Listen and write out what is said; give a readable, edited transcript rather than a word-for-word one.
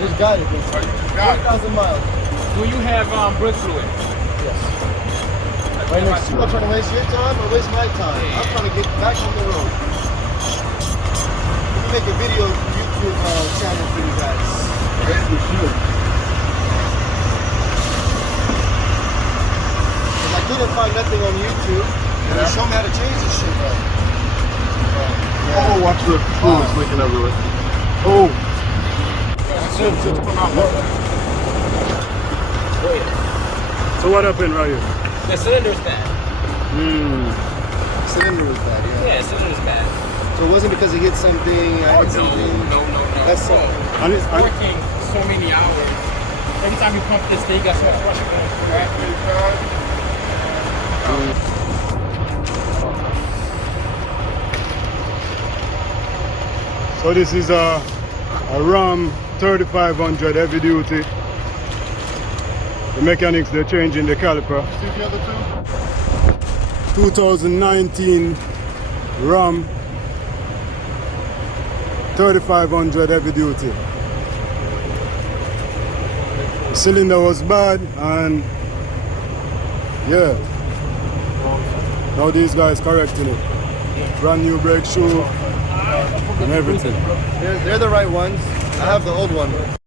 I just got it. Oh, you got it. 4,000 miles. Do you have brake fluid? Yes. Right next to you. I'm not trying to waste your time or waste my time. I'm trying to get back on the road. Let me make a video YouTube channel for you guys. Yes, we should. Because I couldn't find nothing on YouTube. They show me how to change this shit, bro. Oh, watch the fluid leaking everywhere. Oh. So what happened right here? The cylinder's bad. Cylinder was bad, yeah. Yeah, cylinder's bad. So it wasn't because he hit something, I hit something. No. That's all. And it's, and, Working so many hours. Every time you pump this thing, you got so much pressure going through it. so this is a Ram 3500 heavy duty. The mechanics, they're changing the caliper. See the other two? 2019 Ram 3500 heavy duty. The cylinder was bad and yeah. Now these guys correcting it. Brand new brake shoe and everything. They're the right ones. I have the old one.